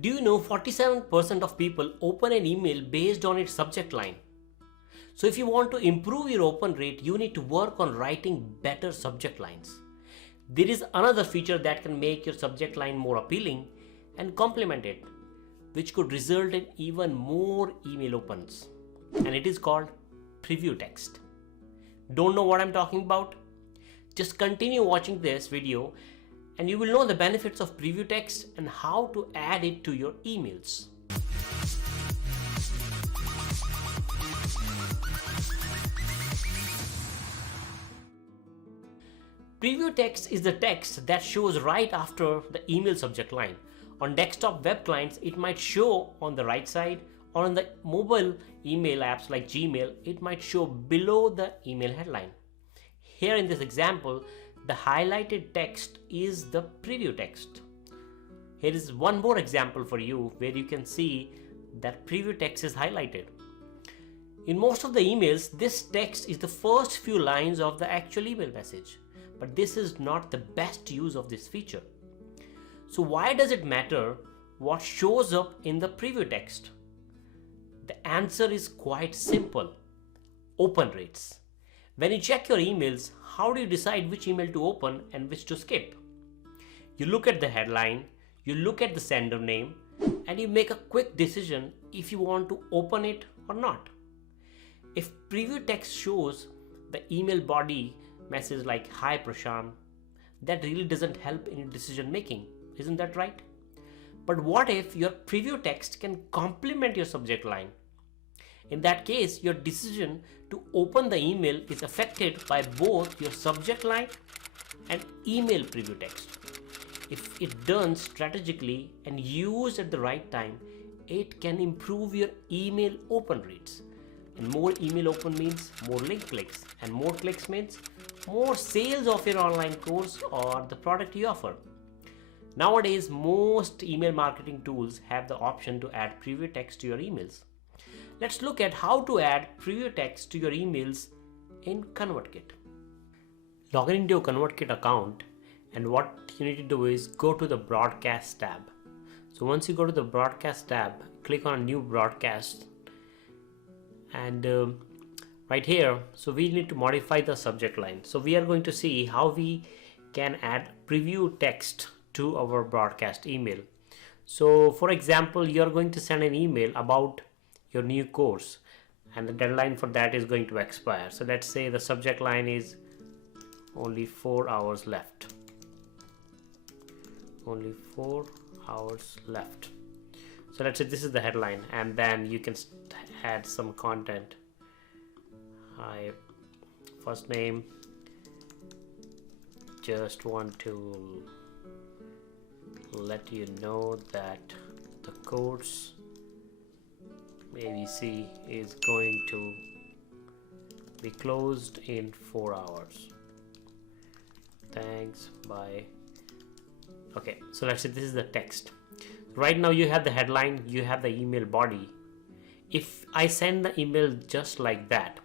Do you know 47% of people open an email based on its subject line? So if you want to improve your open rate, you need to work on writing better subject lines. There is another feature that can make your subject line more appealing and complement it, which could result in even more email opens. And it is called preview text. Don't know what I'm talking about? Just continue watching this video and you will know the benefits of preview text and how to add it to your emails. Preview text is the text that shows right after the email subject line. On desktop web clients, it might show on the right side, or on the mobile email apps like Gmail, it might show below the email headline. Here in this example, the highlighted text is the preview text. Here is one more example for you where you can see that preview text is highlighted. In most of the emails, this text is the first few lines of the actual email message, but this is not the best use of this feature. So why does it matter what shows up in the preview text? The answer is quite simple: open rates. When you check your emails, how do you decide which email to open and which to skip? You look at the headline, you look at the sender name, and you make a quick decision if you want to open it or not. If preview text shows the email body message like "Hi Prashant," that really doesn't help in your decision making, isn't that right? But what if your preview text can complement your subject line? In that case, your decision to open the email is affected by both your subject line and email preview text. If it done strategically and used at the right time, it can improve your email open rates. And more email open means more link clicks, and more clicks means more sales of your online course or the product you offer. Nowadays, most email marketing tools have the option to add preview text to your emails. Let's look at how to add preview text to your emails in ConvertKit. Log in into your ConvertKit account, and what you need to do is go to the broadcast tab. So once you go to the broadcast tab, click on new broadcast, and right here, so we need to modify the subject line. So we are going to see how we can add preview text to our broadcast email. So for example, you're going to send an email about your new course and the deadline for that is going to expire. So let's say the subject line is only 4 hours left. Only 4 hours left. So let's say this is the headline, and then you can add some content. Hi, first name, just want to let you know that the course ABC is going to be closed in 4 hours. Thanks, bye. Okay, so let's say this is the text. Right now you have the headline, you have the email body. If I send the email just like that,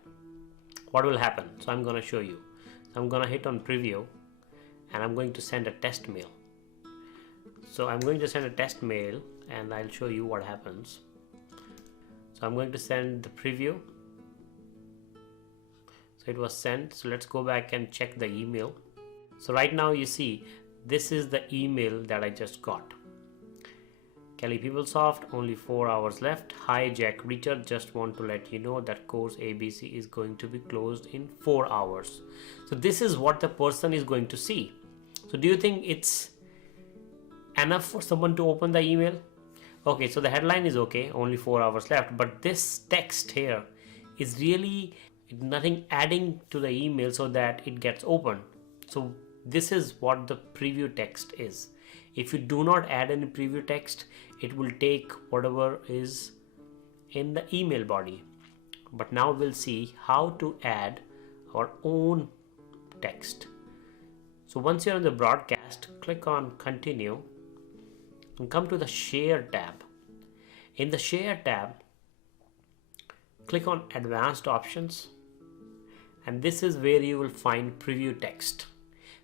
what will happen? So I'm going to show you. So I'm going to hit on preview and I'm going to send a test mail. So I'm going to send a test mail and I'll show you what happens. So I'm going to send the preview. So it was sent. So let's go back and check the email. So right now you see this is the email that I just got. Kelly PeopleSoft, only 4 hours left. Hi Jack Richard, just want to let you know that course ABC is going to be closed in 4 hours. So this is what the person is going to see. So do you think it's enough for someone to open the email? Okay, so the headline is okay, only 4 hours left, but this text here is really nothing adding to the email so that it gets opened. So this is what the preview text is. If you do not add any preview text, it will take whatever is in the email body. But now we'll see how to add our own text. So once you're on the broadcast, click on continue and come to the share tab. In the share tab, click on advanced options, and this is where you will find preview text.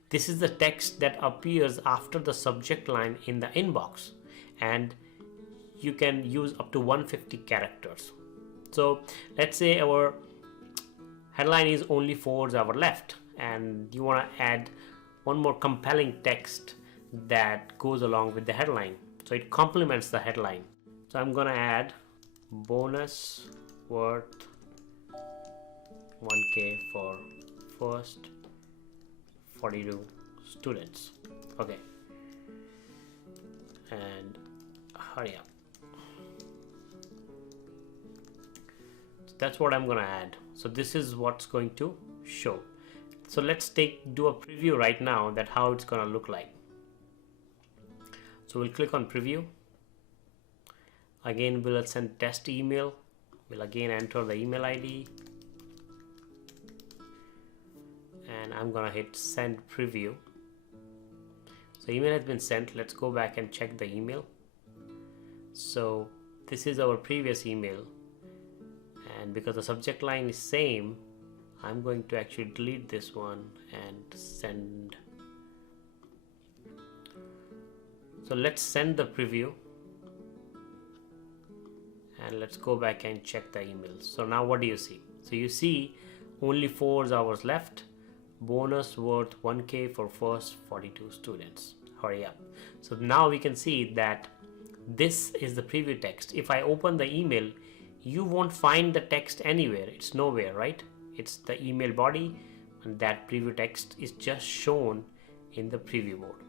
This is the text that appears after the subject line in the inbox, and you can use up to 150 characters. So let's say our headline is only 4 hours left, and you want to add one more compelling text that goes along with the headline, so it complements the headline. So I'm gonna add bonus worth 1K for first 42 students. Okay, and hurry up. So that's what I'm gonna add. So this is what's going to show. So let's do a preview right now that how it's gonna look like. So we'll click on preview. Again, we'll send test email. We'll again enter the email ID, and I'm gonna hit send preview. So email has been sent. Let's go back and check the email. So this is our previous email, and because the subject line is same, I'm going to actually delete this one and send. So let's send the preview, and let's go back and check the emails. So now what do you see? So you see only 4 hours left, bonus worth 1K for first 42 students. Hurry up. So now we can see that this is the preview text. If I open the email, you won't find the text anywhere. It's nowhere, right? It's the email body, and that preview text is just shown in the preview mode.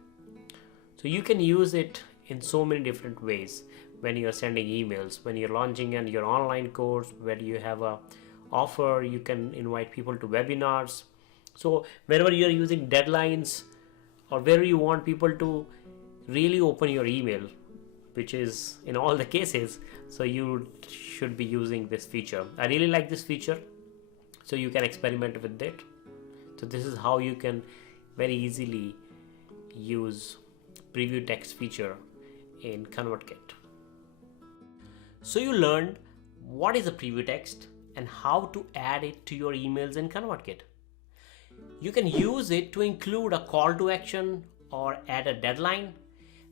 So you can use it in so many different ways. When you're sending emails, when you're launching your online course, where you have a offer, you can invite people to webinars. So wherever you're using deadlines, or where you want people to really open your email, which is in all the cases, so you should be using this feature. I really like this feature, so you can experiment with it. So this is how you can very easily use preview text feature in ConvertKit. So you learned what is a preview text and how to add it to your emails in ConvertKit. You can use it to include a call to action or add a deadline.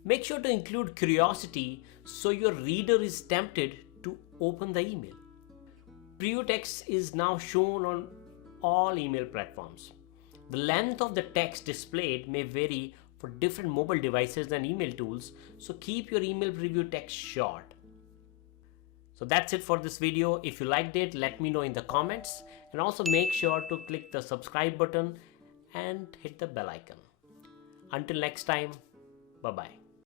Make sure to include curiosity so your reader is tempted to open the email. Preview text is now shown on all email platforms. The length of the text displayed may vary for different mobile devices and email tools, so keep your email preview text short. So that's it for this video. If you liked it, let me know in the comments, and also make sure to click the subscribe button and hit the bell icon. Until next time, bye-bye.